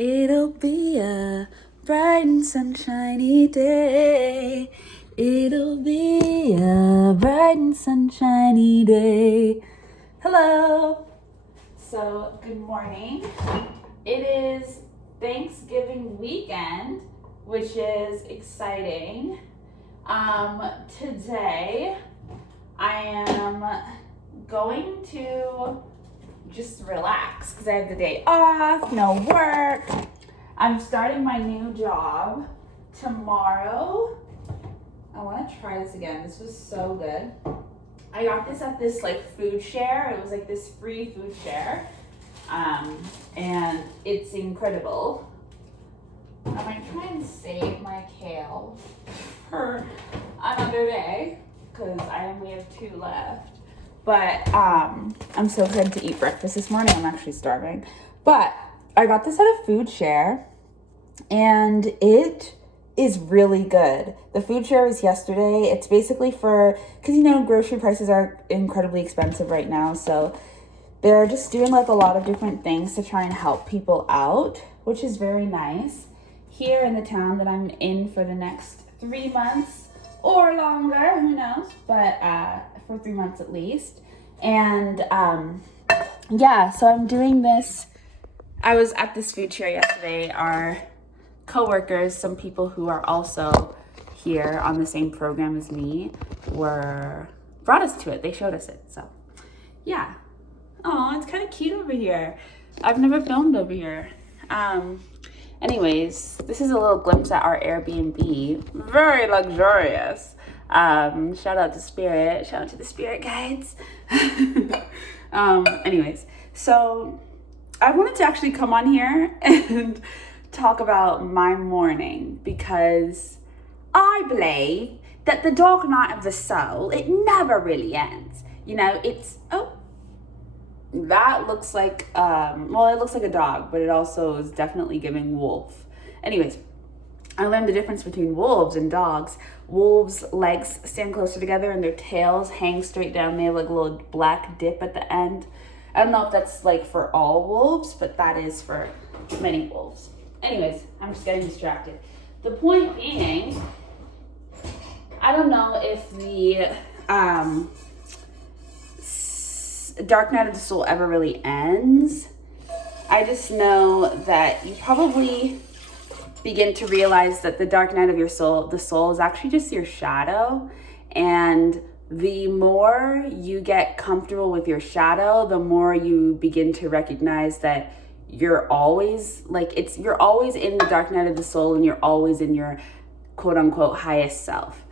It'll be a bright and sunshiny day. It'll be a bright and sunshiny day. Hello. So, good morning. It is Thanksgiving weekend, which is exciting. Today I am going to just relax because I have the day off, no work. I'm starting my new job tomorrow. I want to try this again. This was so good. I got this at this food share. It was this free food share. And it's incredible. I'm going to try and save my kale for another day because I only have 2 left. But I'm so excited to eat breakfast this morning. I'm actually starving. But I got this at a food share and it is really good. The food share was yesterday. It's basically because grocery prices are incredibly expensive right now. So they're just doing a lot of different things to try and help people out, which is very nice. Here in the town that I'm in for the next 3 months or longer, who knows, but for 3 months at least. And so I'm doing this. I was at this food share yesterday. Our coworkers, some people who are also here on the same program as me, brought us to it. They showed us it. So yeah. Oh, it's kind of cute over here. I've never filmed over here. Anyways, this is a little glimpse at our Airbnb. Very luxurious. Shout out to Spirit. Shout out to the Spirit guides. Anyways, so I wanted to actually come on here and talk about my morning because I believe that the dark night of the soul, it never really ends. That looks like, it looks like a dog, but it also is definitely giving wolf. Anyways, I learned the difference between wolves and dogs. Wolves' legs stand closer together and their tails hang straight down. They have a little black dip at the end. I don't know if that's for all wolves, but that is for many wolves. Anyways, I'm just getting distracted. The point being, I don't know if the dark night of the soul ever really ends. I just know that you probably begin to realize that the dark night of your soul, the soul, is actually just your shadow. And the more you get comfortable with your shadow, the more you begin to recognize that you're always you're always in the dark night of the soul and you're always in your quote unquote highest self.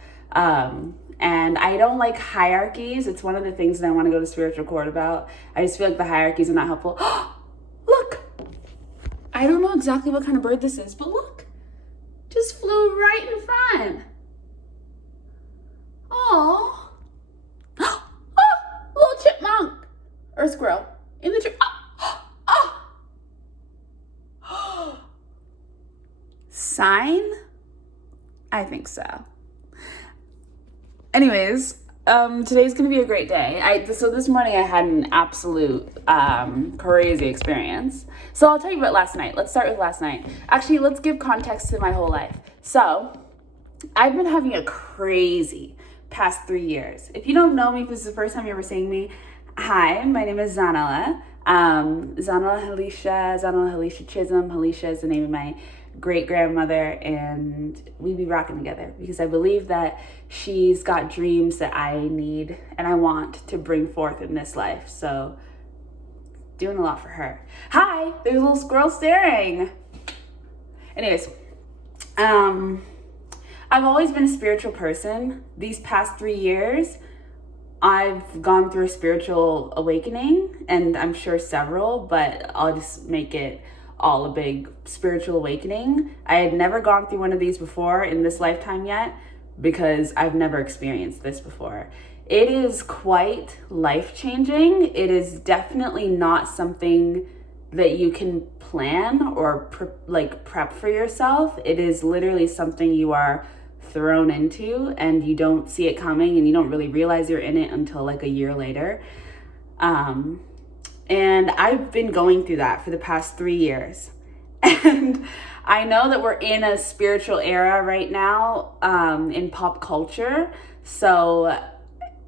And I don't like hierarchies. It's one of the things that I want to go to spiritual court about. I just feel like the hierarchies are not helpful. Look, I don't know exactly what kind of bird this is, but look, just flew right in front. Oh, little chipmunk or squirrel in the tree. Sign? I think so. Anyways, today's gonna be a great day. So this morning I had an absolute crazy experience. So I'll tell you about last night. Let's start with last night. Actually, let's give context to my whole life. So I've been having a crazy past 3 years. If you don't know me, if this is the first time you're ever seeing me, hi, my name is Zanala. Zanala Halisha Chisholm. Halisha is the name of my great-grandmother, and we be rocking together because I believe that she's got dreams that I need and I want to bring forth in this life. So doing a lot for her. Hi, there's a little squirrel staring. Anyways, I've always been a spiritual person. These past 3 years, I've gone through a spiritual awakening, and I'm sure several, but I'll just make it all a big spiritual awakening. I had never gone through one of these before in this lifetime yet because I've never experienced this before. It is quite life-changing. It is definitely not something that you can plan or prep for yourself. It is literally something you are thrown into and you don't see it coming and you don't really realize you're in it until a year later. And I've been going through that for the past 3 years. And I know that we're in a spiritual era right now in pop culture. So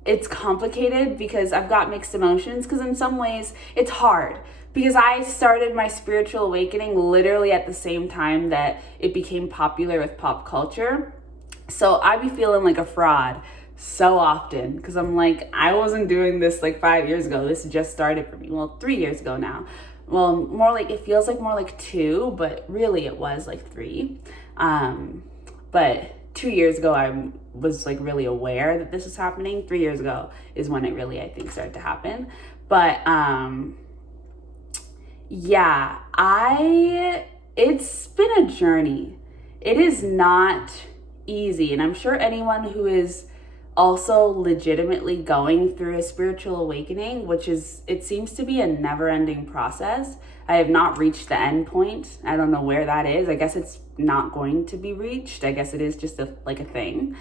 it's complicated because I've got mixed emotions, because in some ways it's hard because I started my spiritual awakening literally at the same time that it became popular with pop culture. So I be feeling like a fraud so often because I'm like, I wasn't doing this like 5 years ago. This just started for me. Well, 3 years ago now. Well, more like, it feels like more like 2, but really it was like 3. But 2 years ago, I was like really aware that this was happening. 3 years ago is when it really, I think, started to happen. But yeah, it's been a journey. It is not easy. And I'm sure anyone who is also legitimately going through a spiritual awakening, which is, it seems to be a never-ending process. I have not reached the end point. I don't know where that is. I guess it's not going to be reached. I guess it is just a thing.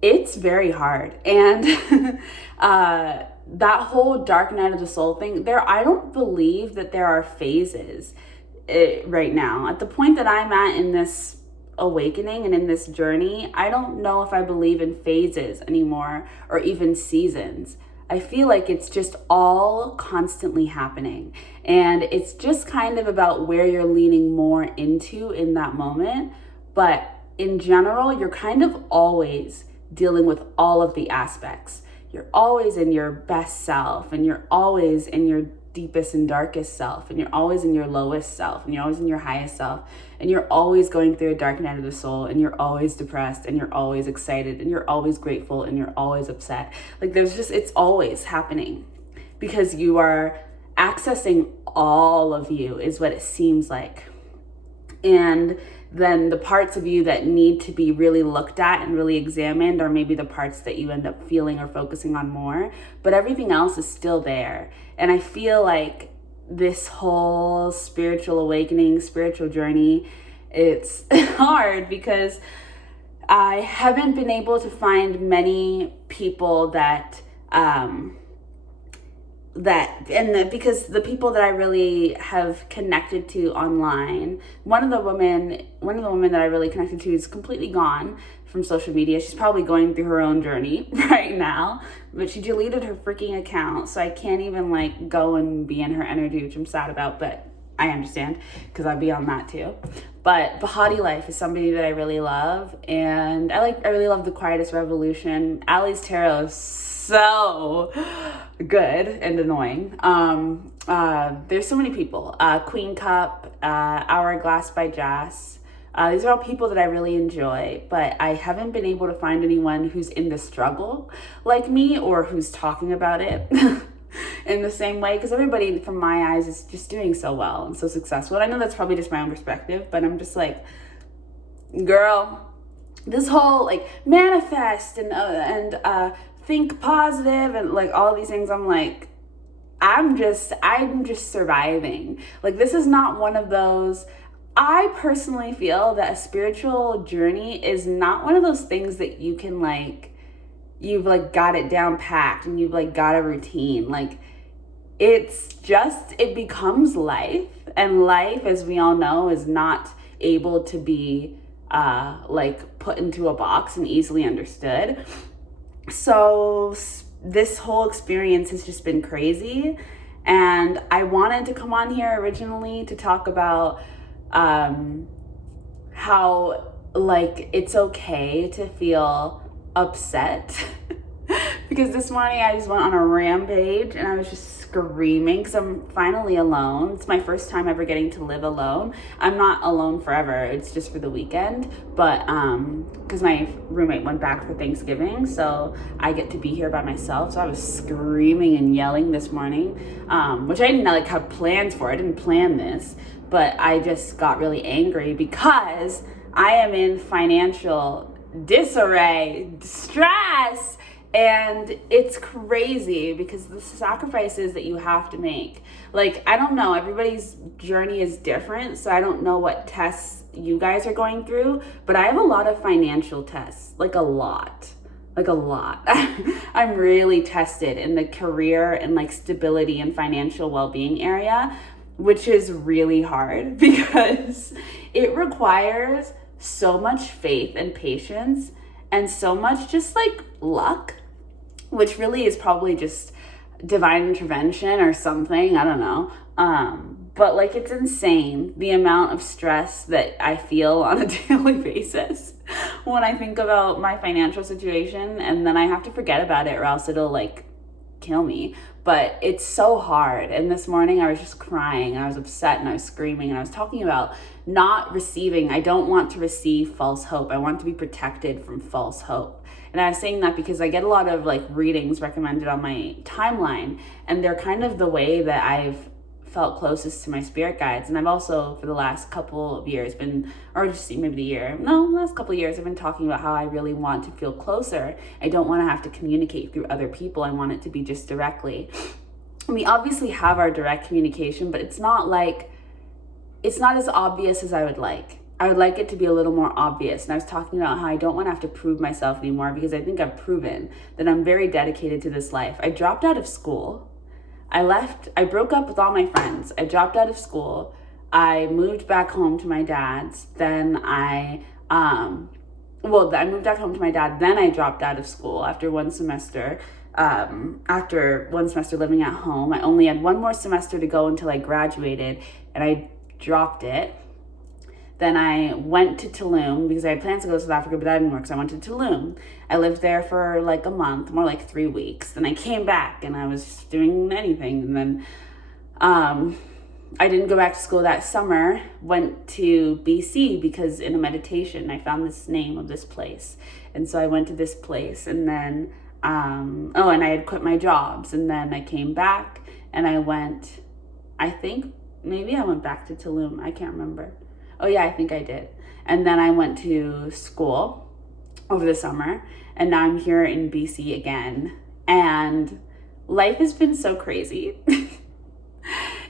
It's very hard. And that whole dark night of the soul thing, I don't believe that there are phases right now. At the point that I'm at in this awakening and in this journey, I don't know if I believe in phases anymore or even seasons. I feel like it's just all constantly happening, and it's just kind of about where you're leaning more into in that moment. But in general, you're kind of always dealing with all of the aspects. You're always in your best self, and you're always in your deepest and darkest self, and you're always in your lowest self, and you're always in your highest self, and you're always going through a dark night of the soul, and you're always depressed, and you're always excited, and you're always grateful, and you're always upset. Like, it's always happening because you are accessing all of you, is what it seems like. And then the parts of you that need to be really looked at and really examined are maybe the parts that you end up feeling or focusing on more, but everything else is still there. And I feel like this whole spiritual awakening, spiritual journey, it's hard because I haven't been able to find many people because the people that I really have connected to online, one of the women that I really connected to is completely gone from social media. She's probably going through her own journey right now, but she deleted her freaking account, so I can't even like go and be in her energy, which I'm sad about, but I understand because I'd be on that too. But Bahati Life is somebody that I really love, and I really love The Quietest Revolution. Ali's tarot is so good and annoying. There's so many people. Queen Cup, Hourglass by Jas. These are all people that I really enjoy, but I haven't been able to find anyone who's in the struggle like me or who's talking about it in the same way, because everybody from my eyes is just doing so well and so successful. And I know that's probably just my own perspective, but I'm just like, girl, this whole like manifest and think positive and like all these things, I'm like, I'm just surviving. Like, this is not one of those. I personally feel that a spiritual journey is not one of those things that you can like, you've like got it down packed and you've like got a routine. Like, it's just, it becomes life, and life, as we all know, is not able to be like put into a box and easily understood. So this whole experience has just been crazy, and I wanted to come on here originally to talk about how like it's okay to feel upset because this morning I just went on a rampage and I was just screaming because I'm finally alone. It's my first time ever getting to live alone. I'm not alone forever, it's just for the weekend, but because my roommate went back for Thanksgiving, so I get to be here by myself. So I was screaming and yelling this morning, which I didn't like have plans for. I didn't plan this, but I just got really angry because I am in financial disarray, distress, and it's crazy because the sacrifices that you have to make. Like, I don't know, everybody's journey is different, so I don't know what tests you guys are going through, but I have a lot of financial tests, like a lot. I'm really tested in the career and like stability and financial well-being area. which is really hard because it requires so much faith and patience and so much just like luck, which really is probably just divine intervention or something. I don't know. But like, it's insane the amount of stress that I feel on a daily basis when I think about my financial situation, and then I have to forget about it or else it'll like kill me. But it's so hard. And this morning I was just crying. I was upset and I was screaming and I was talking about not receiving. I don't want to receive false hope. I want to be protected from false hope. And I was saying that because I get a lot of like readings recommended on my timeline, and they're kind of the way that I've felt closest to my spirit guides. And I've also, for the last couple of years, last couple of years, I've been talking about how I really want to feel closer. I don't want to have to communicate through other people. I want it to be just directly. We obviously have our direct communication, but it's not as obvious as I would like. I would like it to be a little more obvious. And I was talking about how I don't want to have to prove myself anymore, because I think I've proven that I'm very dedicated to this life. I dropped out of school. I broke up with all my friends. I dropped out of school. I moved back home to my dad's. Then I moved back home to my dad. Then I dropped out of school after one semester. After one semester living at home, I only had one more semester to go until I graduated, and I dropped it. Then I went to Tulum because I had plans to go to South Africa, but that didn't work, so I went to Tulum. I lived there for like a month, more like 3 weeks. Then I came back and I was doing anything. And then I didn't go back to school that summer, went to BC because in a meditation, I found this name of this place. And so I went to this place, and then, and I had quit my jobs. And then I came back and I went back to Tulum. I can't remember. Oh yeah, I think I did. And then I went to school over the summer, and now I'm here in BC again. And life has been so crazy.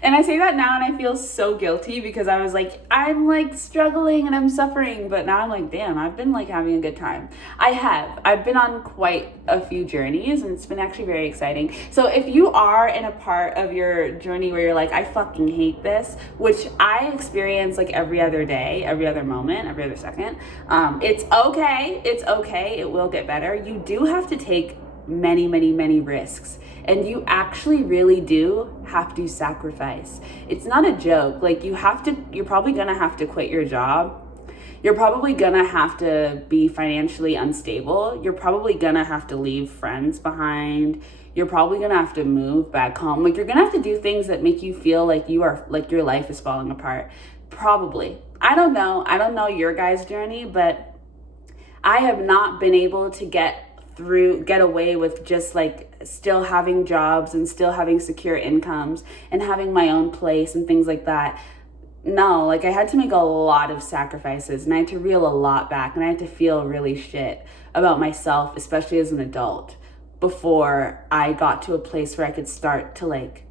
And I say that now and I feel so guilty because I was like, I'm like struggling and I'm suffering. But now I'm like, damn, I've been like having a good time. I've been on quite a few journeys, and it's been actually very exciting. So if you are in a part of your journey where you're like, I fucking hate this, which I experience like every other day, every other moment, every other second, it's okay. It's okay. It will get better. You do have to take many, many, many risks. And you actually really do have to sacrifice. It's not a joke. Like you're probably gonna have to quit your job. You're probably gonna have to be financially unstable. You're probably gonna have to leave friends behind. You're probably gonna have to move back home. Like you're gonna have to do things that make you feel like your life is falling apart. Probably. I don't know your guys' journey, but I have not been able to get away with just like still having jobs and still having secure incomes and having my own place and things like that. No, like I had to make a lot of sacrifices, and I had to reel a lot back, and I had to feel really shit about myself, especially as an adult, before I got to a place where I could start to like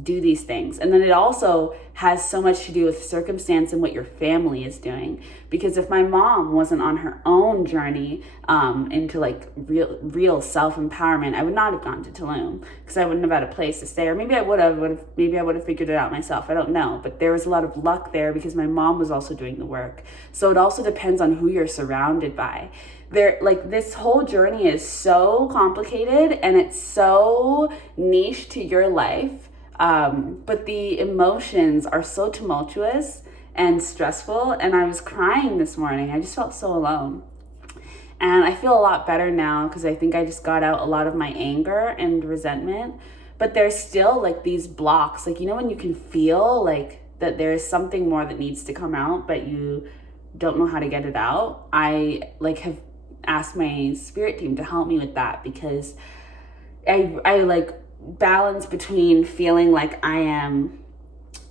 do these things. And then it also has so much to do with circumstance and what your family is doing. Because if my mom wasn't on her own journey into like real self-empowerment, I would not have gone to Tulum, because I wouldn't have had a place to stay. Or maybe I would have figured it out myself. I don't know. But there was a lot of luck there because my mom was also doing the work. So it also depends on who you're surrounded by. This whole journey is so complicated and it's so niche to your life. But the emotions are so tumultuous and stressful, and I was crying this morning. I just felt so alone. And I feel a lot better now because I think I just got out a lot of my anger and resentment. But there's still like these blocks, like, you know, when you can feel like that there is something more that needs to come out, but you don't know how to get it out. I like have asked my spirit team to help me with that, because I like balance between feeling like I am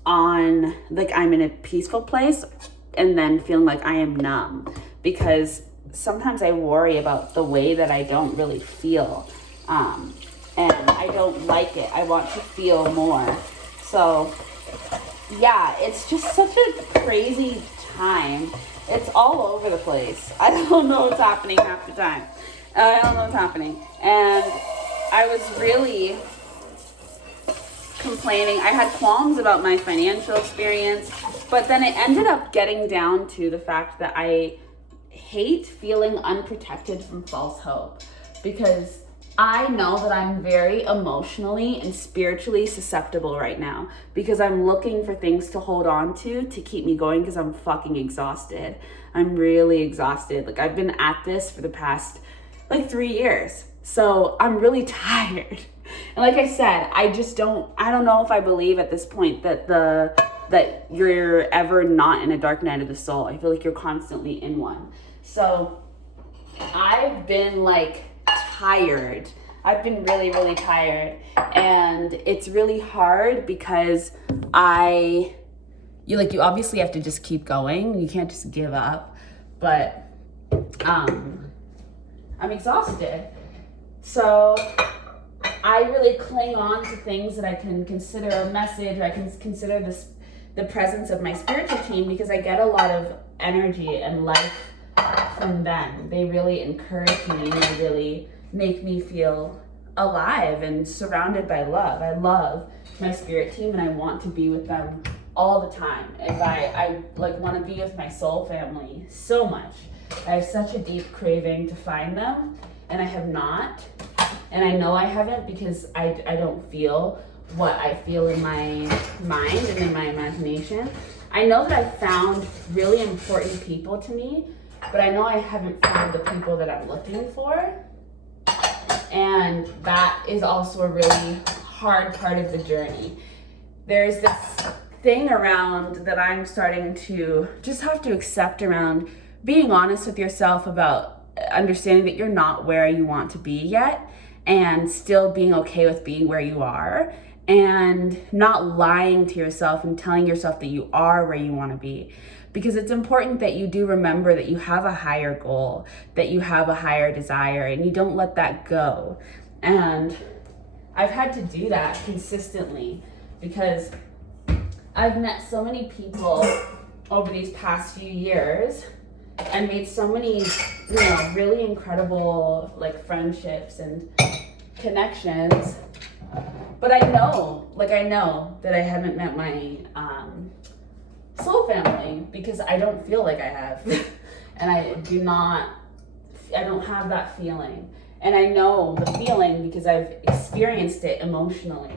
I'm in a peaceful place, and then feeling like I am numb, because sometimes I worry about the way that I don't really feel, and I don't like it. I want to feel more. So yeah, it's just such a crazy time. It's all over the place. I don't know what's happening half the time. I don't know what's happening. And I was really complaining. I had qualms about my financial experience, but then it ended up getting down to the fact that I hate feeling unprotected from false hope, because I know that I'm very emotionally and spiritually susceptible right now, because I'm looking for things to hold on to keep me going, because I'm fucking exhausted. I'm really exhausted. Like, I've been at this for the past like 3 years. So I'm really tired. And like I said, I don't know if I believe at this point that you're ever not in a dark night of the soul. I feel like you're constantly in one. So I've been like tired. I've been really, really tired. And it's really hard because you obviously have to just keep going. You can't just give up. But I'm exhausted. So I really cling on to things that I can consider a message, or I can consider the presence of my spiritual team, because I get a lot of energy and life from them. They really encourage me, and they really make me feel alive and surrounded by love. I love my spirit team, and I want to be with them all the time. If I like want to be with my soul family so much. I have such a deep craving to find them, and I have not. And I know I haven't, because I don't feel what I feel in my mind and in my imagination. I know that I've found really important people to me, but I know I haven't found the people that I'm looking for. And that is also a really hard part of the journey. There's this thing around that I'm starting to just have to accept around being honest with yourself about understanding that you're not where you want to be yet, and still being okay with being where you are, and not lying to yourself and telling yourself that you are where you want to be. Because it's important that you do remember that you have a higher goal, that you have a higher desire, and you don't let that go. And I've had to do that consistently, because I've met so many people over these past few years and made so many, really incredible like friendships and connections. But I know that I haven't met my soul family, because I don't feel like I have. And I don't have that feeling. And I know the feeling because I've experienced it emotionally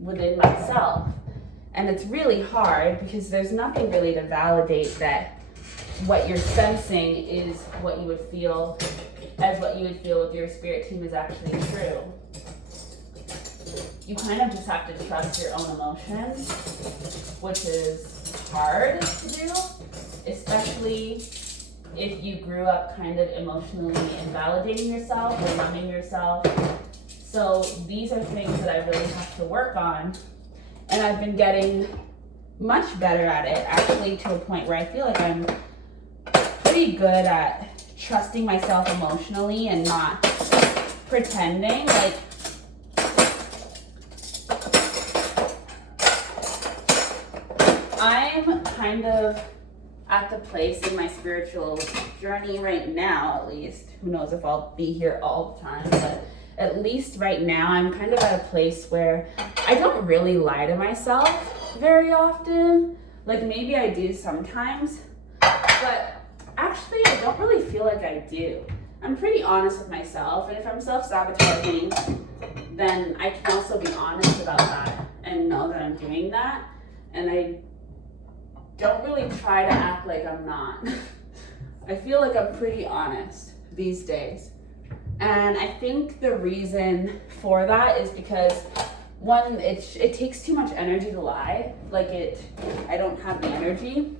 within myself. And it's really hard, because there's nothing really to validate that what you're sensing is what you would feel with your spirit team is actually true. You kind of just have to trust your own emotions, which is hard to do, especially if you grew up kind of emotionally invalidating yourself or numbing yourself. So these are things that I really have to work on, and I've been getting much better at it, actually, to a point where I feel like I'm pretty good at trusting myself emotionally and not pretending. Like, I'm kind of at the place in my spiritual journey right now, at least. Who knows if I'll be here all the time, but at least right now I'm kind of at a place where I don't really lie to myself very often. Like, maybe I do sometimes, but actually I don't really feel like I do. I'm pretty honest with myself, and if I'm self-sabotaging, then I can also be honest about that and know that I'm doing that. And I don't really try to act like I'm not. I feel like I'm pretty honest these days. And I think the reason for that is because, one, it takes too much energy to lie. I don't have the energy.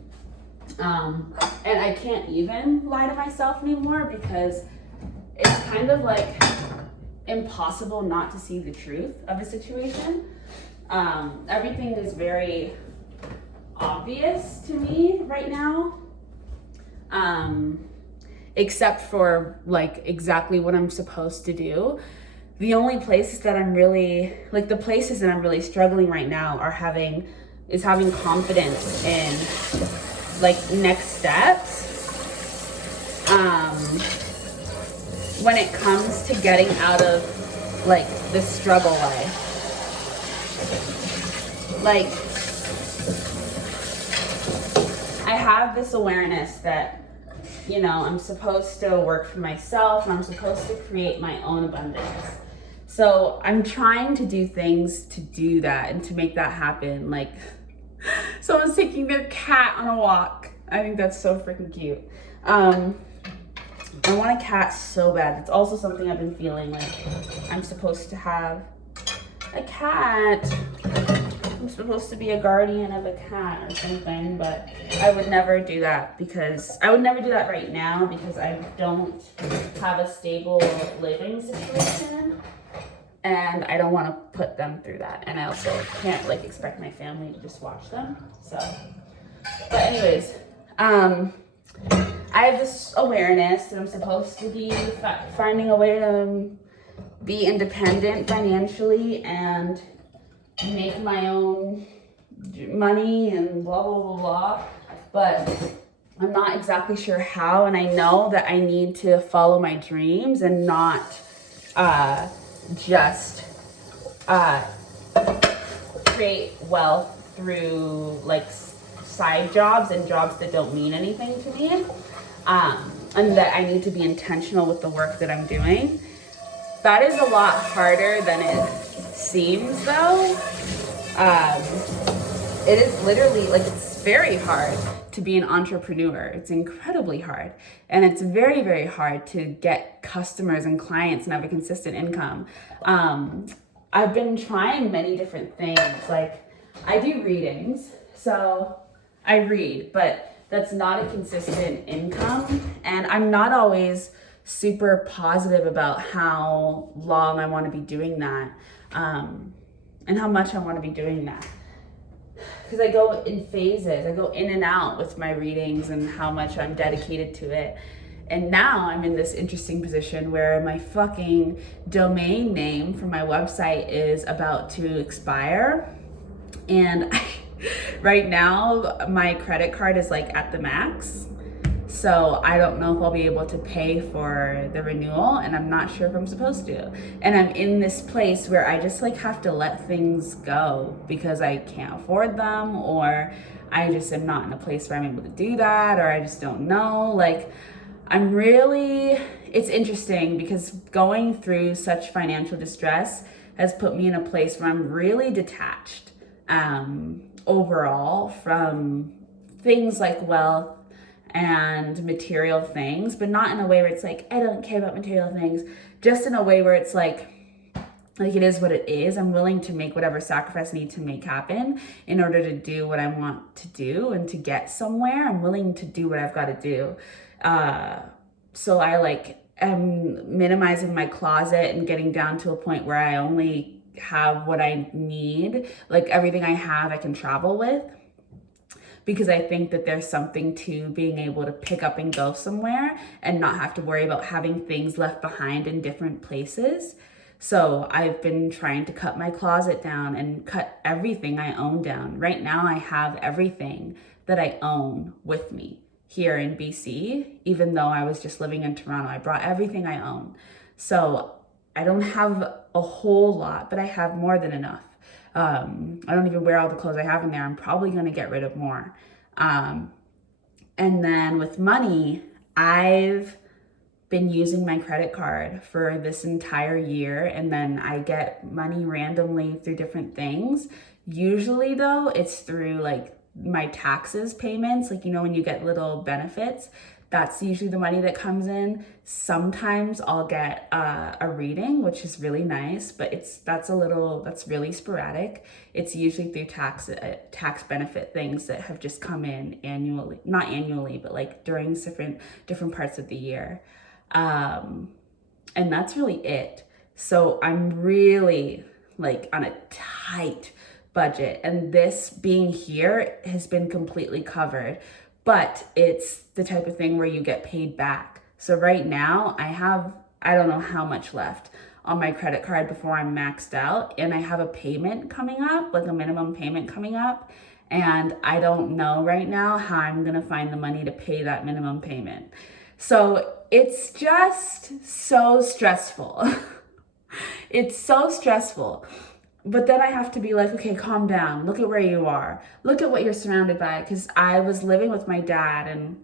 And I can't even lie to myself anymore, because it's kind of like impossible not to see the truth of a situation. Everything is very obvious to me right now, except for like exactly what I'm supposed to do. The only places that I'm really, the places that I'm really struggling right now are having confidence in next steps. When it comes to getting out of the struggle life. like, I have this awareness that, you know, I'm supposed to work for myself and I'm supposed to create my own abundance. So I'm trying to do things to do that and to make that happen. Like, someone's taking their cat on a walk. I think that's so freaking cute. I want a cat so bad. It's also something I've been feeling like I'm supposed to have a cat. I'm supposed to be a guardian of a cat or something, but I would never do that right now because I don't have a stable living situation and I don't want to put them through that. And I also can't like expect my family to just watch them. So, but anyways, I have this awareness that I'm supposed to be finding a way to be independent financially and make my own money and blah, blah, blah, blah. But I'm not exactly sure how. And I know that I need to follow my dreams and not just create wealth through like side jobs and jobs that don't mean anything to me. And that I need to be intentional with the work that I'm doing. That is a lot harder than it seems though. It is literally like, it's very hard to be an entrepreneur. It's incredibly hard. And it's very, very hard to get customers and clients and have a consistent income. I've been trying many different things. Like I do readings, so I read, but that's not a consistent income. And I'm not always super positive about how long I want to be doing that, and how much I want to be doing that. Because I go in phases, I go in and out with my readings and how much I'm dedicated to it. And now I'm in this interesting position where my fucking domain name for my website is about to expire. And right now my credit card is like at the max. So I don't know if I'll be able to pay for the renewal, and I'm not sure if I'm supposed to. And I'm in this place where I just like have to let things go because I can't afford them, or I just am not in a place where I'm able to do that, or I just don't know. Like it's interesting because going through such financial distress has put me in a place where I'm really detached overall from things like wealth and material things, but not in a way where it's like, I don't care about material things, just in a way where it's like it is what it is. I'm willing to make whatever sacrifice I need to make happen in order to do what I want to do and to get somewhere. I'm willing to do what I've got to do. So I like am minimizing my closet and getting down to a point where I only have what I need. Like everything I have, I can travel with. Because I think that there's something to being able to pick up and go somewhere and not have to worry about having things left behind in different places. So I've been trying to cut my closet down and cut everything I own down. Right now I have everything that I own with me here in BC, even though I was just living in Toronto. I brought everything I own. So I don't have a whole lot, but I have more than enough. I don't even wear all the clothes I have in there. I'm probably going to get rid of more. And then with money, I've been using my credit card for this entire year, and then I get money randomly through different things. Usually though, it's through like my taxes payments, like, you know, when you get little benefits, that's usually the money that comes in. Sometimes I'll get a reading, which is really nice, but that's really sporadic. It's usually through tax benefit things that have just come in annually, not annually, but like during different parts of the year. And that's really it. So I'm really like on a tight budget, and this being here has been completely covered. But it's the type of thing where you get paid back. So right now I don't know how much left on my credit card before I'm maxed out. And I have a payment coming up, like a minimum payment coming up. And I don't know right now how I'm gonna find the money to pay that minimum payment. So it's just so stressful. It's so stressful. but then I have to be like, okay, calm down. Look at where you are. Look at what you're surrounded by. Because I was living with my dad, and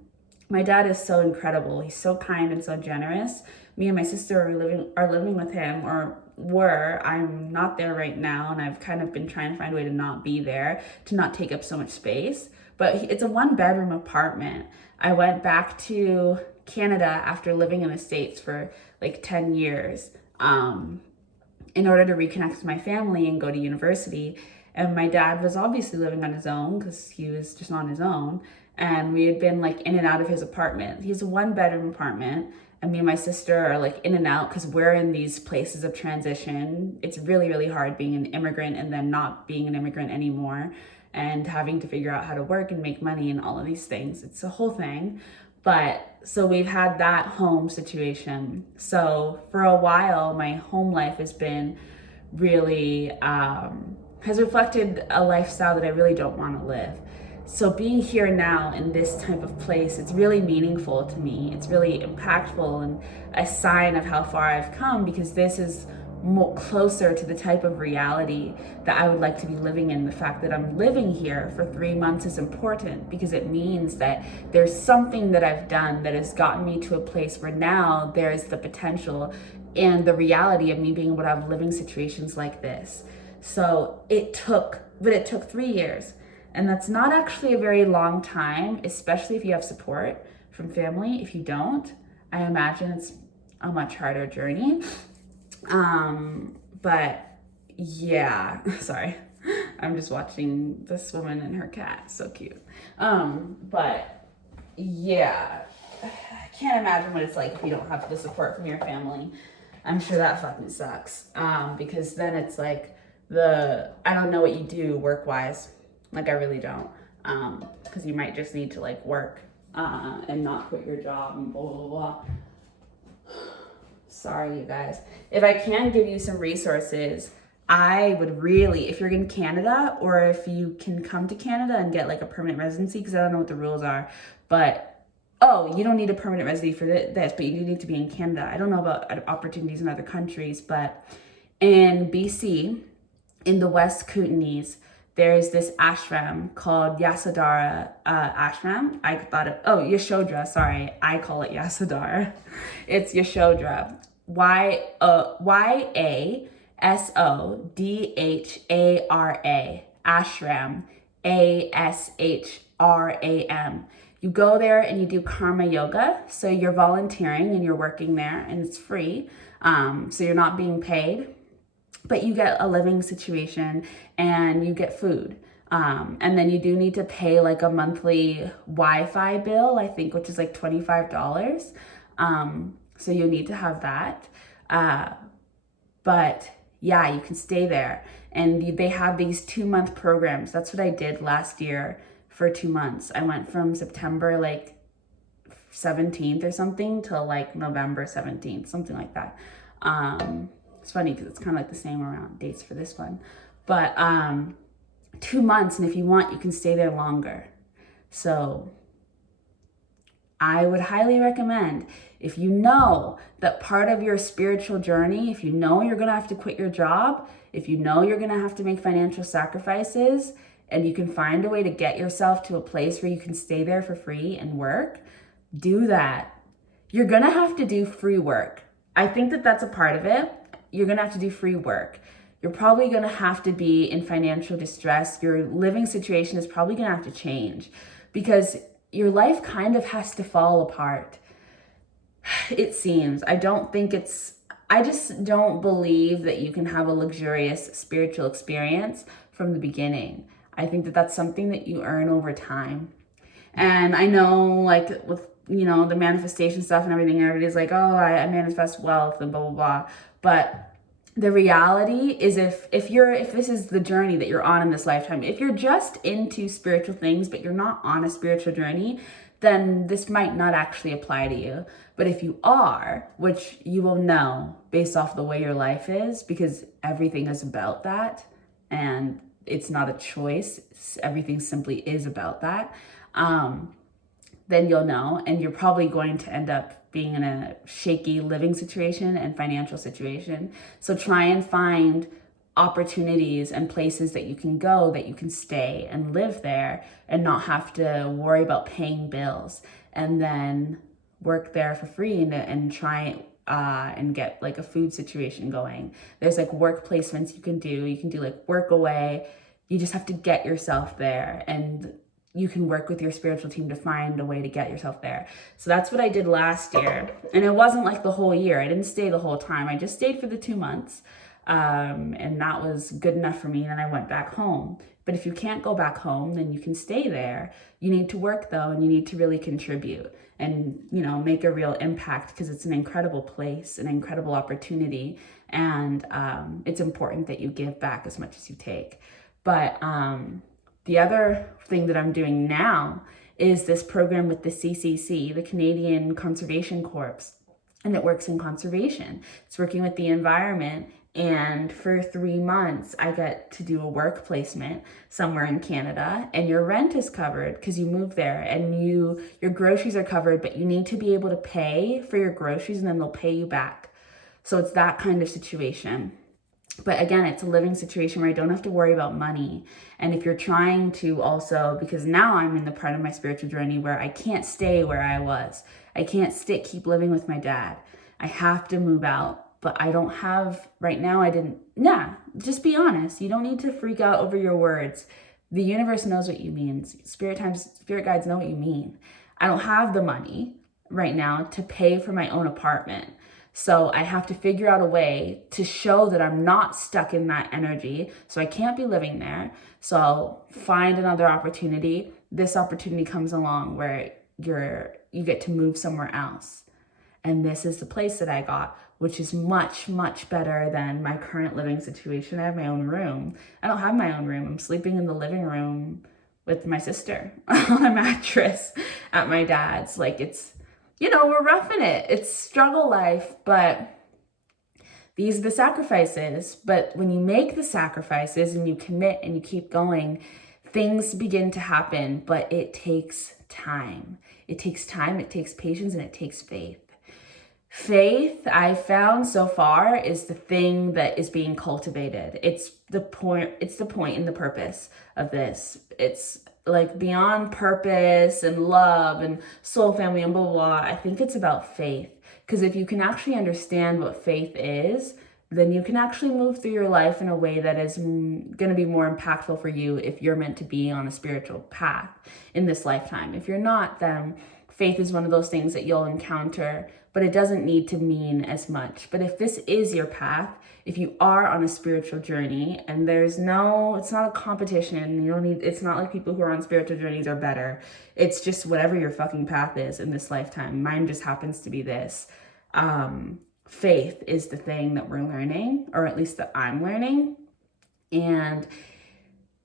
my dad is so incredible. He's so kind and so generous. Me and my sister are living with him, or were. I'm not there right now, and I've kind of been trying to find a way to not be there, to not take up so much space. But it's a 1-bedroom apartment. I went back to Canada after living in the States for like 10 years. In order to reconnect with my family and go to university. And my dad was obviously living on his own because he was just on his own. And we had been like in and out of his apartment. He's a 1-bedroom apartment. And me and my sister are like in and out because we're in these places of transition. It's really, really hard being an immigrant and then not being an immigrant anymore and having to figure out how to work and make money and all of these things. It's a whole thing. But so we've had that home situation. So for a while, my home life has been really, has reflected a lifestyle that I really don't want to live. So being here now in this type of place, it's really meaningful to me. It's really impactful and a sign of how far I've come, because this is more closer to the type of reality that I would like to be living in. The fact that I'm living here for 3 months is important because it means that there's something that I've done that has gotten me to a place where now there's the potential and the reality of me being able to have living situations like this. So it took 3 years. And that's not actually a very long time, especially if you have support from family. If you don't, I imagine it's a much harder journey. But yeah, sorry, I'm just watching this woman and her cat, so cute. But yeah, I can't imagine what it's like if you don't have the support from your family. I'm sure that fucking sucks. Because then it's like I don't know what you do work-wise. Like I really don't. Because you might just need to like work, and not quit your job and blah, blah, blah. Sorry, you guys. If I can give you some resources, I would really, if you're in Canada, or if you can come to Canada and get like a permanent residency, because I don't know what the rules are, but, oh, you don't need a permanent residency for this, but you do need to be in Canada. I don't know about opportunities in other countries, but in BC, in the West Kootenays, there's this ashram called Yasodhara ashram. Yashodhara, sorry. I call it Yasodhara. It's Yashodhara. Yasodhara. Ashram. ASHRAM. You go there and you do karma yoga. So you're volunteering and you're working there, and it's free. So you're not being paid, but you get a living situation and you get food. And then you do need to pay like a monthly Wi-Fi bill, I think, which is like $25. So you need to have that. But yeah, you can stay there. And they have these 2-month programs. That's what I did last year for 2 months. I went from September like 17th or something till like November 17th, something like that. It's funny because it's kind of like the same around dates for this one. But 2 months, and if you want, you can stay there longer. So I would highly recommend, if you know that part of your spiritual journey, if you know you're going to have to quit your job, if you know you're going to have to make financial sacrifices, and you can find a way to get yourself to a place where you can stay there for free and work, do that. You're going to have to do free work. I think that that's a part of it. You're going to have to do free work. You're probably going to have to be in financial distress. Your living situation is probably going to have to change because your life kind of has to fall apart. It seems. I just don't believe that you can have a luxurious spiritual experience from the beginning. I think that that's something that you earn over time. And I know, like, with, the manifestation stuff and everything, everybody's like, oh, I manifest wealth and blah, blah, blah. But the reality is if this is the journey that you're on in this lifetime, if you're just into spiritual things, but you're not on a spiritual journey, then this might not actually apply to you. But if you are, which you will know based off the way your life is, because everything is about that, and it's not a choice, everything simply is about that, then you'll know, and you're probably going to end up being in a shaky living situation and financial situation. So try and find opportunities and places that you can go, that you can stay and live there and not have to worry about paying bills, and then work there for free and try and get like a food situation going. There's like work placements you can do. You can do like work away. You just have to get yourself there, and you can work with your spiritual team to find a way to get yourself there. So that's what I did last year. And it wasn't like the whole year. I didn't stay the whole time. I just stayed for the 2 months. And that was good enough for me. And then I went back home. But if you can't go back home, then you can stay there. You need to work though, and you need to really contribute and, you know, make a real impact, because it's an incredible place, an incredible opportunity. And it's important that you give back as much as you take. But the other thing that I'm doing now is this program with the CCC, the Canadian Conservation Corps, and it works in conservation. It's working with the environment. And for 3 months, I get to do a work placement somewhere in Canada, and your rent is covered because you moved there, and your groceries are covered, but you need to be able to pay for your groceries, and then they'll pay you back. So it's that kind of situation. But again, it's a living situation where I don't have to worry about money. And if you're trying to also, because now I'm in the part of my spiritual journey where I can't stay where I was. I can't keep living with my dad. I have to move out, but I don't have, right now just be honest. You don't need to freak out over your words. The universe knows what you mean. Spirit guides know what you mean. I don't have the money right now to pay for my own apartment. So I have to figure out a way to show that I'm not stuck in that energy. So I can't be living there. So I'll find another opportunity. This opportunity comes along where you get to move somewhere else. And this is the place that I got, which is much, much better than my current living situation. I have my own room. I don't have my own room. I'm sleeping in the living room with my sister on a mattress at my dad's. Like, it's, you know, we're roughing it. It's struggle life, but these are the sacrifices. But when you make the sacrifices and you commit and you keep going, things begin to happen, but it takes time. It takes time, it takes patience, and it takes faith. Faith, I found so far, is the thing that is being cultivated. It's the point and the purpose of this. It's like beyond purpose and love and soul family and blah, blah, blah. I think it's about faith. Because if you can actually understand what faith is, then you can actually move through your life in a way that is going to be more impactful for you if you're meant to be on a spiritual path in this lifetime. If you're not, then faith is one of those things that you'll encounter, but it doesn't need to mean as much. But if this is your path, if you are on a spiritual journey, and it's not a competition, it's not like people who are on spiritual journeys are better. It's just whatever your fucking path is in this lifetime. Mine just happens to be this. Faith is the thing that we're learning, or at least that I'm learning. And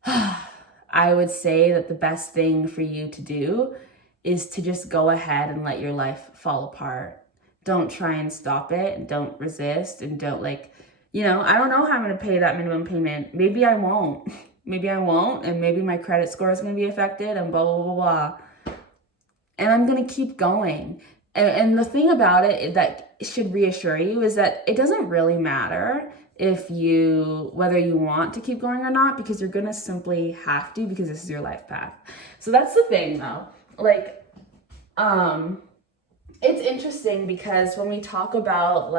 I would say that the best thing for you to do is to just go ahead and let your life fall apart. Don't try and stop it, and don't resist, and don't I don't know how I'm going to pay that minimum payment. Maybe I won't. And maybe my credit score is going to be affected, and blah, blah, blah, blah. And I'm going to keep going. And the thing about it that should reassure you is that it doesn't really matter whether you want to keep going or not, because you're going to simply have to, because this is your life path. So that's the thing though. It's interesting because when we talk about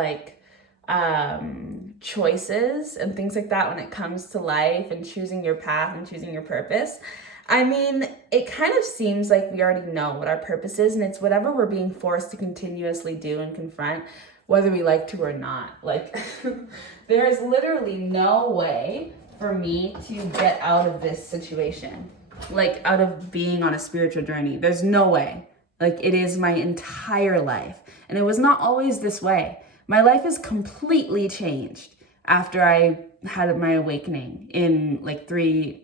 choices and things like that, when it comes to life and choosing your path and choosing your purpose, I mean, it kind of seems like we already know what our purpose is, and it's whatever we're being forced to continuously do and confront, whether we like to or not. There is literally no way for me to get out of this situation, out of being on a spiritual journey. There's no way. It is my entire life. And it was not always this way. My life has completely changed after I had my awakening in 3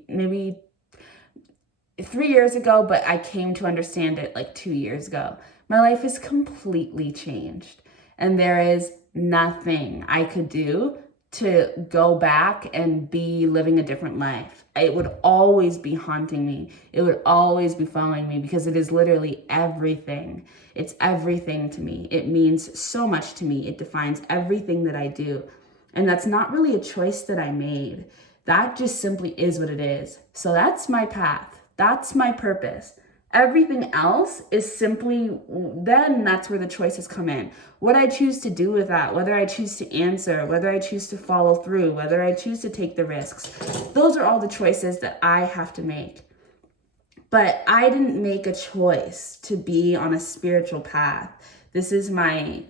years ago, but I came to understand it 2 years ago. My life is completely changed. And there is nothing I could do to go back and be living a different life. It would always be haunting me. It would always be following me, because it is literally everything. It's everything to me. It means so much to me. It defines everything that I do. And that's not really a choice that I made. That just simply is what it is. So that's my path. That's my purpose. Everything else is simply, then that's where the choices come in. What I choose to do with that, whether I choose to answer, whether I choose to follow through, whether I choose to take the risks, those are all the choices that I have to make. But I didn't make a choice to be on a spiritual path. This is my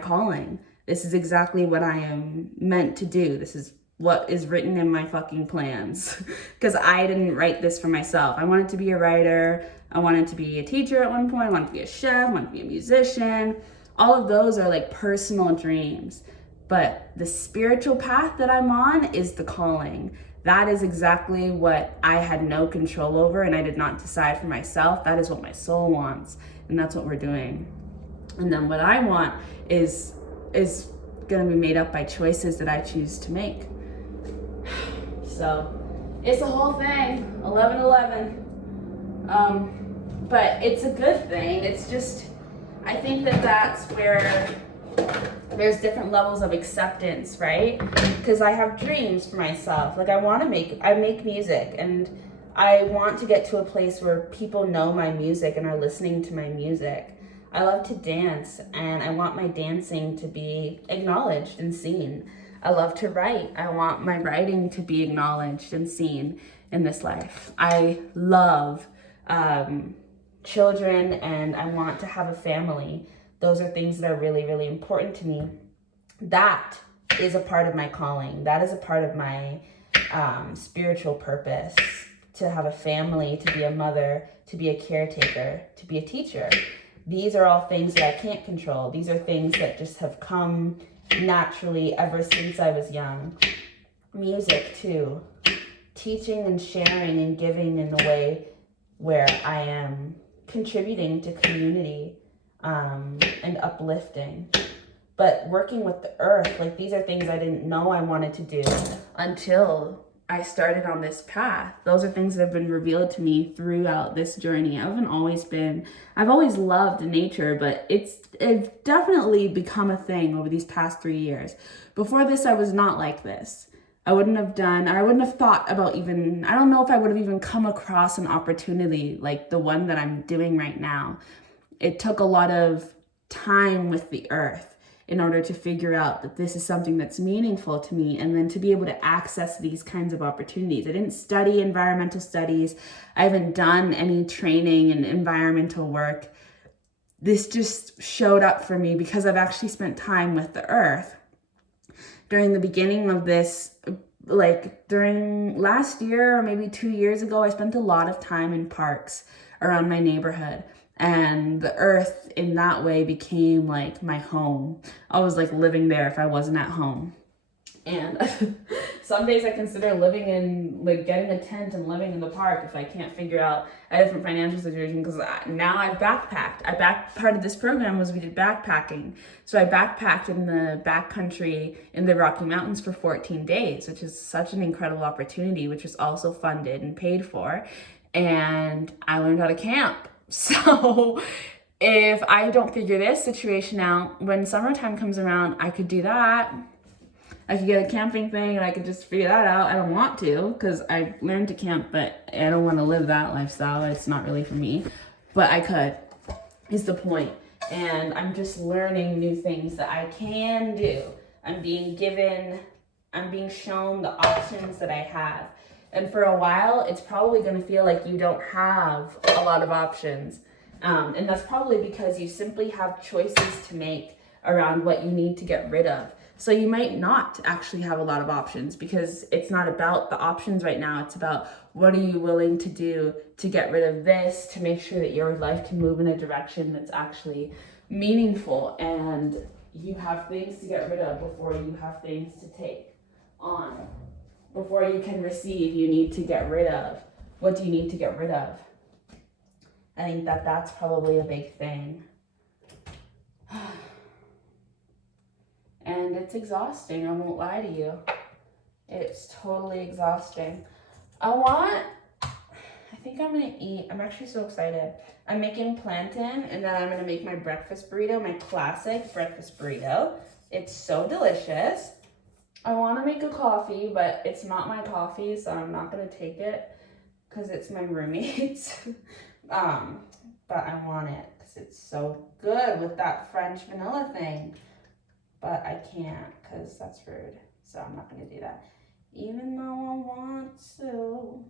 calling. This is exactly what I am meant to do. This is what is written in my fucking plans, because I didn't write this for myself. I wanted to be a writer. I wanted to be a teacher at one point. I wanted to be a chef. I wanted to be a musician. All of those are like personal dreams. But the spiritual path that I'm on is the calling. That is exactly what I had no control over, and I did not decide for myself. That is what my soul wants, and that's what we're doing. And then what I want is going to be made up by choices that I choose to make. So it's a whole thing, 11/11. But it's a good thing. It's just, I think that's where there's different levels of acceptance, right? Because I have dreams for myself. Like I make music, and I want to get to a place where people know my music and are listening to my music. I love to dance, and I want my dancing to be acknowledged and seen. I love to write. I want my writing to be acknowledged and seen in this life. I love children, and I want to have a family. Those are things that are really, really important to me. That is a part of my calling. That is a part of my spiritual purpose, to have a family, to be a mother, to be a caretaker, to be a teacher. These are all things that I can't control. These are things that just have come naturally ever since I was young. Music too. Teaching and sharing and giving in the way where I am contributing to community and uplifting. But working with the earth, like these are things I didn't know I wanted to do until I started on this path. Those are things that have been revealed to me throughout this journey. I've always loved nature, but it's definitely become a thing over these past 3 years. Before this, I was not like this. I wouldn't have thought about I don't know if I would have even come across an opportunity like the one that I'm doing right now. It took a lot of time with the earth in order to figure out that this is something that's meaningful to me, and then to be able to access these kinds of opportunities. I didn't study environmental studies. I haven't done any training in environmental work. This just showed up for me because I've actually spent time with the earth. During the beginning of this, like during last year or maybe 2 years ago, I spent a lot of time in parks around my neighborhood. And the earth in that way became like my home. I was like living there if I wasn't at home. And some days I consider living in, like getting a tent and living in the park if I can't figure out a different financial situation, because now I've backpacked. Part of this program was we did backpacking. So I backpacked in the backcountry in the Rocky Mountains for 14 days, which is such an incredible opportunity, which was also funded and paid for. And I learned how to camp. So if I don't figure this situation out, when summertime comes around, I could do that. I could get a camping thing and I could just figure that out. I don't want to, because I learned to camp, but I don't want to live that lifestyle. It's not really for me, but I could, is the point. And I'm just learning new things that I can do. I'm being shown the options that I have. And for a while, it's probably going to feel like you don't have a lot of options. And that's probably because you simply have choices to make around what you need to get rid of. So you might not actually have a lot of options, because it's not about the options right now. It's about what are you willing to do to get rid of this, to make sure that your life can move in a direction that's actually meaningful. And you have things to get rid of before you have things to take on. Before you can receive, you need to get rid of. What do you need to get rid of? I think that's probably a big thing. And it's exhausting, I won't lie to you. It's totally exhausting. I think I'm gonna eat. I'm actually so excited. I'm making plantain, and then I'm gonna make my breakfast burrito, my classic breakfast burrito. It's so delicious. I want to make a coffee, but it's not my coffee, so I'm not going to take it because it's my roommate's. But I want it because it's so good with that French vanilla thing. But I can't because that's rude, so I'm not going to do that. Even though I want to.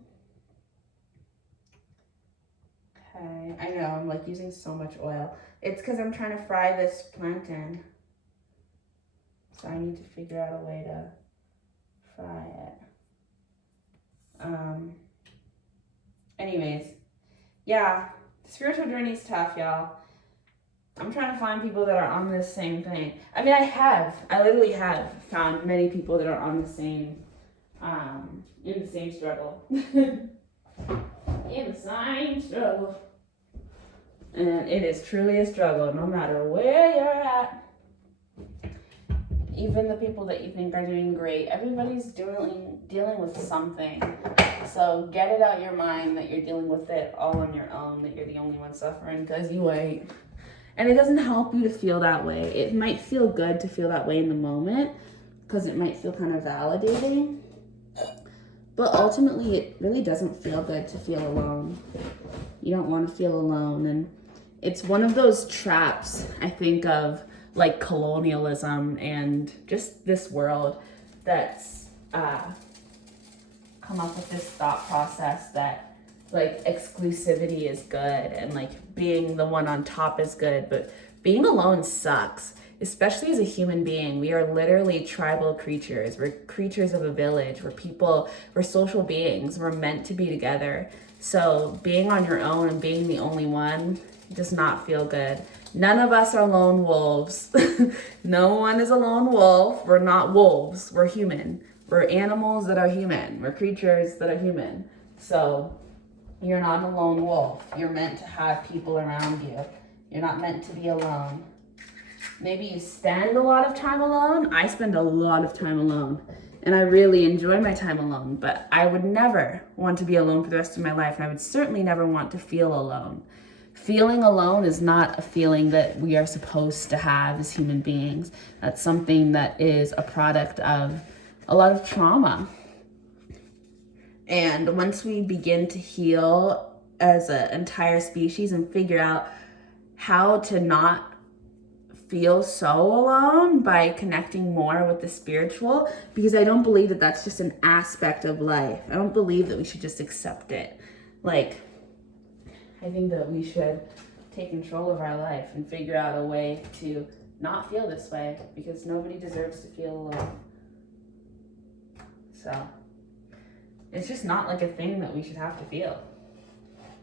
Okay, I know, I'm like using so much oil. It's because I'm trying to fry this plantain. So I need to figure out a way to fry it. Anyways, yeah, spiritual journey is tough, y'all. I'm trying to find people that are on this same thing. I mean, I literally have found many people that are on the same, in the same struggle. In the same struggle. And it is truly a struggle, no matter where you're at. Even the people that you think are doing great, everybody's dealing with something. So get it out your mind that you're dealing with it all on your own, that you're the only one suffering, because you ain't. And it doesn't help you to feel that way. It might feel good to feel that way in the moment, because it might feel kind of validating. But ultimately, it really doesn't feel good to feel alone. You don't want to feel alone. And it's one of those traps, I think, of like colonialism and just this world that's come up with this thought process that like exclusivity is good and like being the one on top is good, but being alone sucks, especially as a human being. We are literally tribal creatures. We're creatures of a village. We're social beings. We're meant to be together. So being on your own and being the only one does not feel good. None of us are lone wolves. No one is a lone wolf. We're not wolves. We're human. We're animals that are human. We're creatures that are human. So you're not a lone wolf. You're meant to have people around you. You're not meant to be alone. Maybe you spend a lot of time alone. I spend a lot of time alone. And I really enjoy my time alone. But I would never want to be alone for the rest of my life. And I would certainly never want to feel alone. Feeling alone is not a feeling that we are supposed to have as human beings. That's something that is a product of a lot of trauma. And once we begin to heal as an entire species and figure out how to not feel so alone by connecting more with the spiritual, because I don't believe that that's just an aspect of life. I don't believe that we should just accept it. Like, I think that we should take control of our life and figure out a way to not feel this way, because nobody deserves to feel alone. So it's just not like a thing that we should have to feel.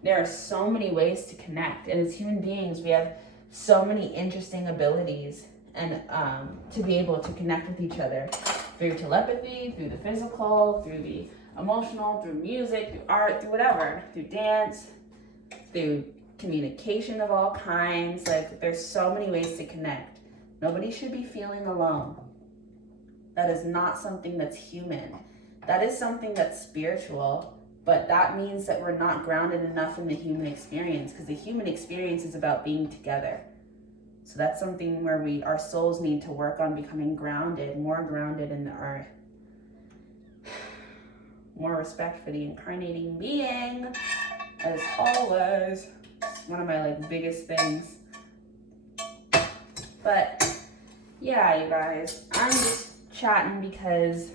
There are so many ways to connect, and as human beings, we have so many interesting abilities and to be able to connect with each other through telepathy, through the physical, through the emotional, through music, through art, through whatever, through dance, through communication of all kinds. Like, there's so many ways to connect. Nobody should be feeling alone. That is not something that's human. That is something that's spiritual, but that means that we're not grounded enough in the human experience, because the human experience is about being together. So that's something where our souls need to work on becoming grounded, more grounded in the earth. More respect for the incarnating being, as always. It's one of my biggest things. But yeah, you guys, I'm just chatting because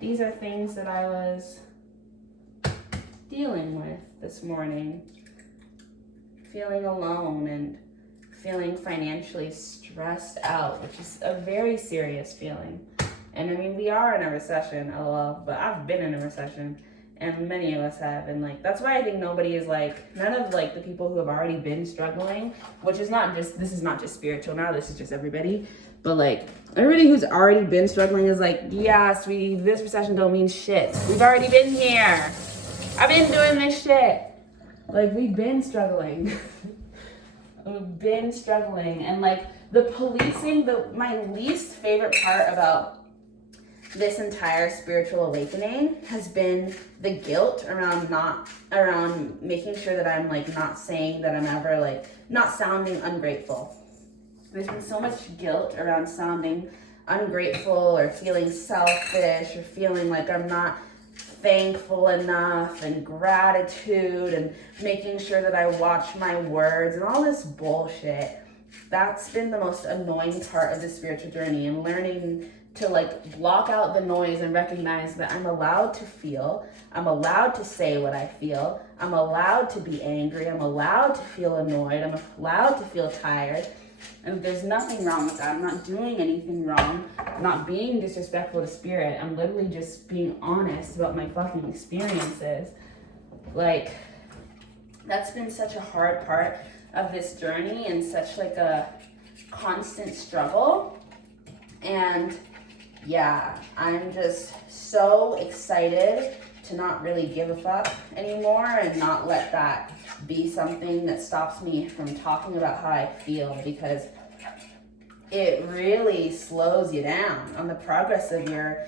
these are things that I was dealing with this morning. Feeling alone and feeling financially stressed out, which is a very serious feeling. And I mean, we are in a recession, LOL, but I've been in a recession, and many of us have. And that's why I think nobody is none of the people who have already been struggling, which is not just, this is not just spiritual now, this is just everybody. But everybody who's already been struggling is yeah, sweetie, this recession don't mean shit. We've already been here. I've been doing this shit. We've been struggling. We've been struggling. And the policing, my least favorite part about this entire spiritual awakening has been the guilt around making sure that I'm not saying that I'm ever not sounding ungrateful. There's been so much guilt around sounding ungrateful or feeling selfish or feeling like I'm not thankful enough, and gratitude and making sure that I watch my words and all this bullshit. That's been the most annoying part of the spiritual journey, and learning to like block out the noise and recognize that I'm allowed to feel, I'm allowed to say what I feel, I'm allowed to be angry, I'm allowed to feel annoyed, I'm allowed to feel tired. And there's nothing wrong with that. I'm not doing anything wrong. I'm not being disrespectful to spirit. I'm literally just being honest about my fucking experiences. Like, that's been such a hard part of this journey and such like a constant struggle. And yeah, I'm just so excited to not really give a fuck anymore and not let that be something that stops me from talking about how I feel, because it really slows you down on the progress of your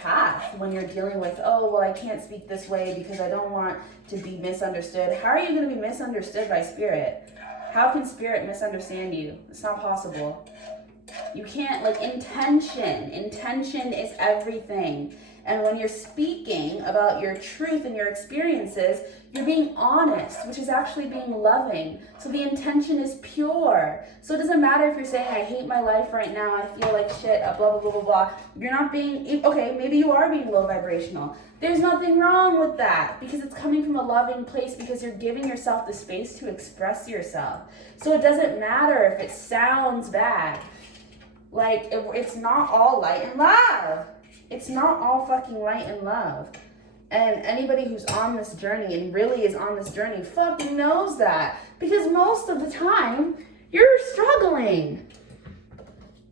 path when you're dealing with, oh, well, I can't speak this way because I don't want to be misunderstood. How are you going to be misunderstood by spirit? How can spirit misunderstand you? It's not possible. You can't, like, intention is everything. And when you're speaking about your truth and your experiences, you're being honest, which is actually being loving. So the intention is pure. So it doesn't matter if you're saying, I hate my life right now, I feel like shit, blah, blah, blah, blah, blah. You're not being, okay, maybe you are being low vibrational. There's nothing wrong with that, because it's coming from a loving place, because you're giving yourself the space to express yourself. So it doesn't matter if it sounds bad. Like, it's not all light and love. It's not all fucking light and love. And anybody who's on this journey and really is on this journey fucking knows that. Because most of the time, you're struggling.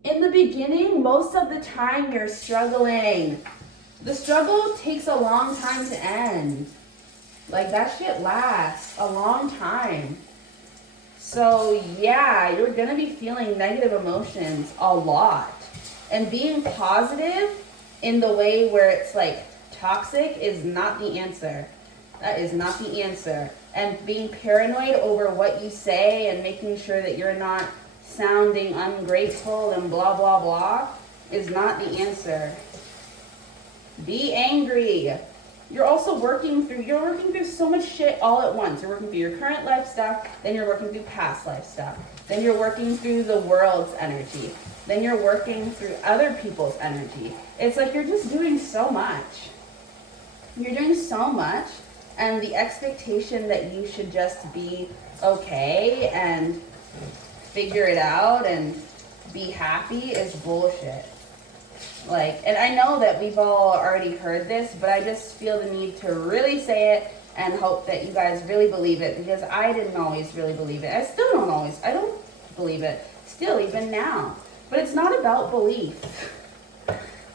In the beginning, most of the time, you're struggling. The struggle takes a long time to end. Like, that shit lasts a long time. So yeah, you're gonna be feeling negative emotions a lot. And being positive in the way where it's like toxic is not the answer. That is not the answer. And being paranoid over what you say and making sure that you're not sounding ungrateful and blah, blah, blah is not the answer. Be angry. You're also working through so much shit all at once. You're working through your current life stuff, then you're working through past life stuff. Then you're working through the world's energy. Then you're working through other people's energy. It's like you're just doing so much. You're doing so much, and the expectation that you should just be okay and figure it out and be happy is bullshit. Like, and I know that we've all already heard this, but I just feel the need to really say it and hope that you guys really believe it, because I didn't always really believe it. I don't believe it still, even now. But it's not about belief.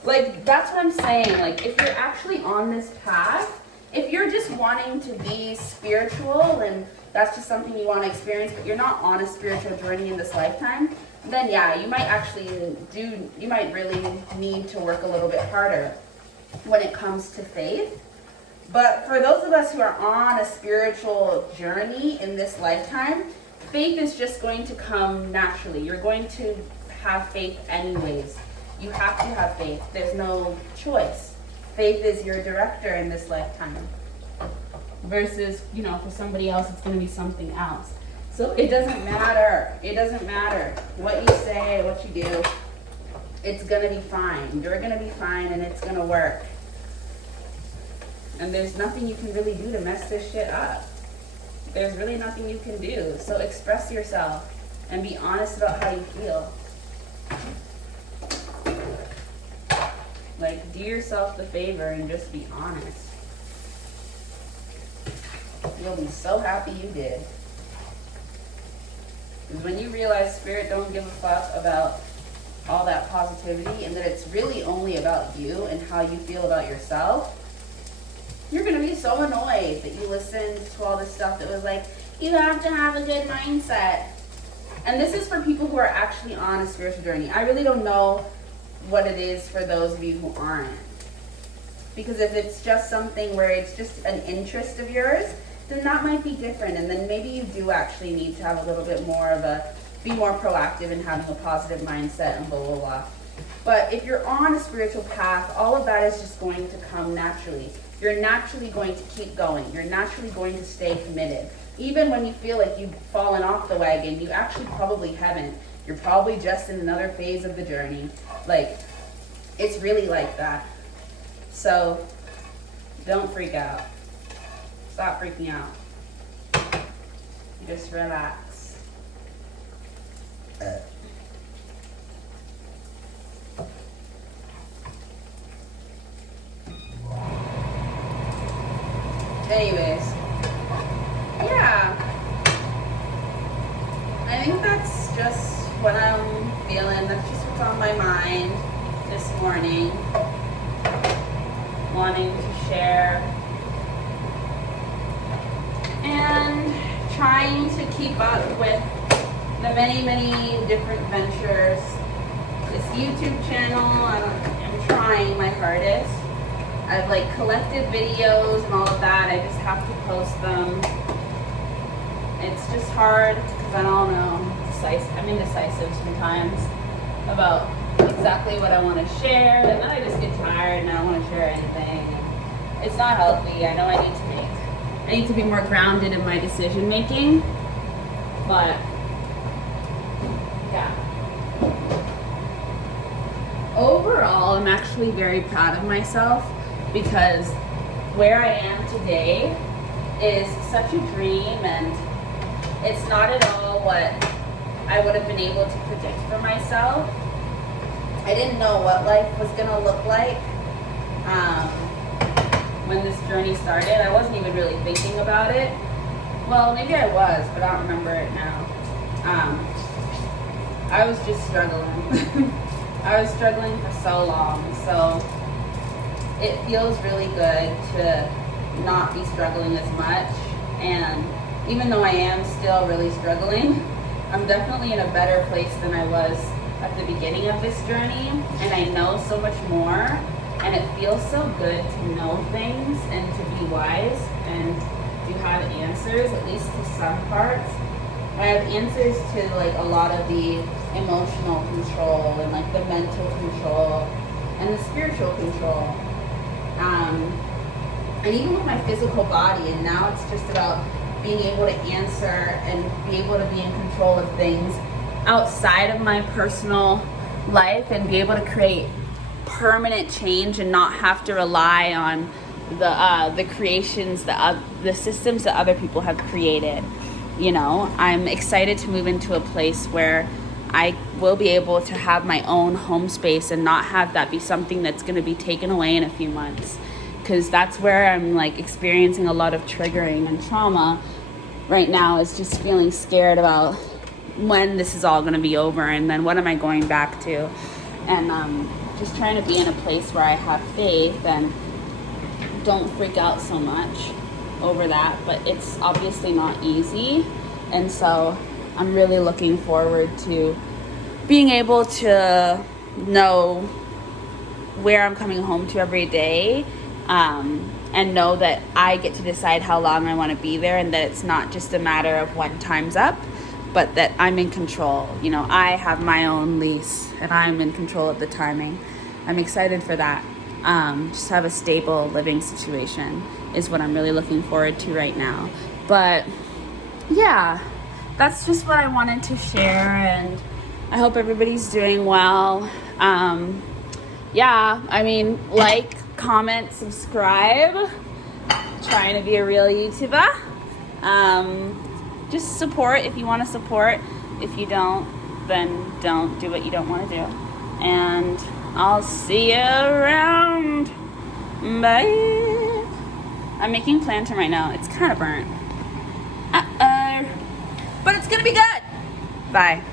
Like, that's what I'm saying. Like, if you're actually on this path, if you're just wanting to be spiritual and that's just something you want to experience, but you're not on a spiritual journey in this lifetime, then yeah, you might really need to work a little bit harder when it comes to faith. But for those of us who are on a spiritual journey in this lifetime, faith is just going to come naturally. You're going to have faith anyways. You have to have faith. There's no choice. Faith is your director in this lifetime. Versus, for somebody else, it's going to be something else. So it doesn't matter. It doesn't matter what you say, what you do. It's going to be fine. You're going to be fine, and it's going to work. And there's nothing you can really do to mess this shit up. There's really nothing you can do. So express yourself and be honest about how you feel. Like, do yourself the favor and just be honest. You'll be so happy you did. Because when you realize spirit don't give a fuck about all that positivity, and that it's really only about you and how you feel about yourself, you're going to be so annoyed that you listened to all this stuff that was like, you have to have a good mindset. And this is for people who are actually on a spiritual journey. I really don't know what it is for those of you who aren't. Because if it's just something where it's just an interest of yours, then that might be different. And then maybe you do actually need to have a little bit more of a be more proactive in having a positive mindset and blah, blah, blah. But if you're on a spiritual path, all of that is just going to come naturally. You're naturally going to keep going. You're naturally going to stay committed. Even when you feel like you've fallen off the wagon, you actually probably haven't. You're probably just in another phase of the journey. Like, it's really like that. So, don't freak out. Stop freaking out. Just relax. Anyways, yeah, I think that's just what I'm feeling. That's just what's on my mind this morning. Wanting to share and trying to keep up with the many different ventures. This YouTube channel, I'm trying my hardest. I've like collected videos and all of that. I just have to post them. It's just hard because I don't know. I'm indecisive sometimes about exactly what I want to share, and then I just get tired and I don't want to share anything. It's not healthy. I know I need to be more grounded in my decision making, but yeah. Overall, I'm actually very proud of myself because where I am today is such a dream, and it's not at all what I would have been able to predict for myself. I didn't know what life was gonna look like when this journey started. I wasn't even really thinking about it. Well, maybe I was, but I don't remember it now. I was just struggling. I was struggling for so long, so it feels really good to not be struggling as much. And even though I am still really struggling, I'm definitely in a better place than I was at the beginning of this journey, and I know so much more, and it feels so good to know things and to be wise and to have answers, at least to some parts. I have answers to like a lot of the emotional control and like the mental control and the spiritual control. And even with my physical body, and now it's just about being able to answer and be able to be in control of things outside of my personal life and be able to create permanent change and not have to rely on the creations, the systems that other people have created. You know, I'm excited to move into a place where I will be able to have my own home space and not have that be something that's going to be taken away in a few months, because that's where I'm like experiencing a lot of triggering and trauma right now, is just feeling scared about when this is all going to be over and then what am I going back to, and just trying to be in a place where I have faith and don't freak out so much over that. But it's obviously not easy, and so I'm really looking forward to being able to know where I'm coming home to every day, and know that I get to decide how long I want to be there, and that it's not just a matter of when time's up, but that I'm in control. You know, I have my own lease and I'm in control of the timing. I'm excited for that. Just have a stable living situation is what I'm really looking forward to right now. But yeah, that's just what I wanted to share, and I hope everybody's doing well. Yeah, I mean, like, comment, subscribe. Trying to be a real YouTuber. Just support if you want to support. If you don't, then don't do what you don't want to do. And I'll see you around. Bye. I'm making plantain right now. It's kind of burnt. But it's gonna be good. Bye.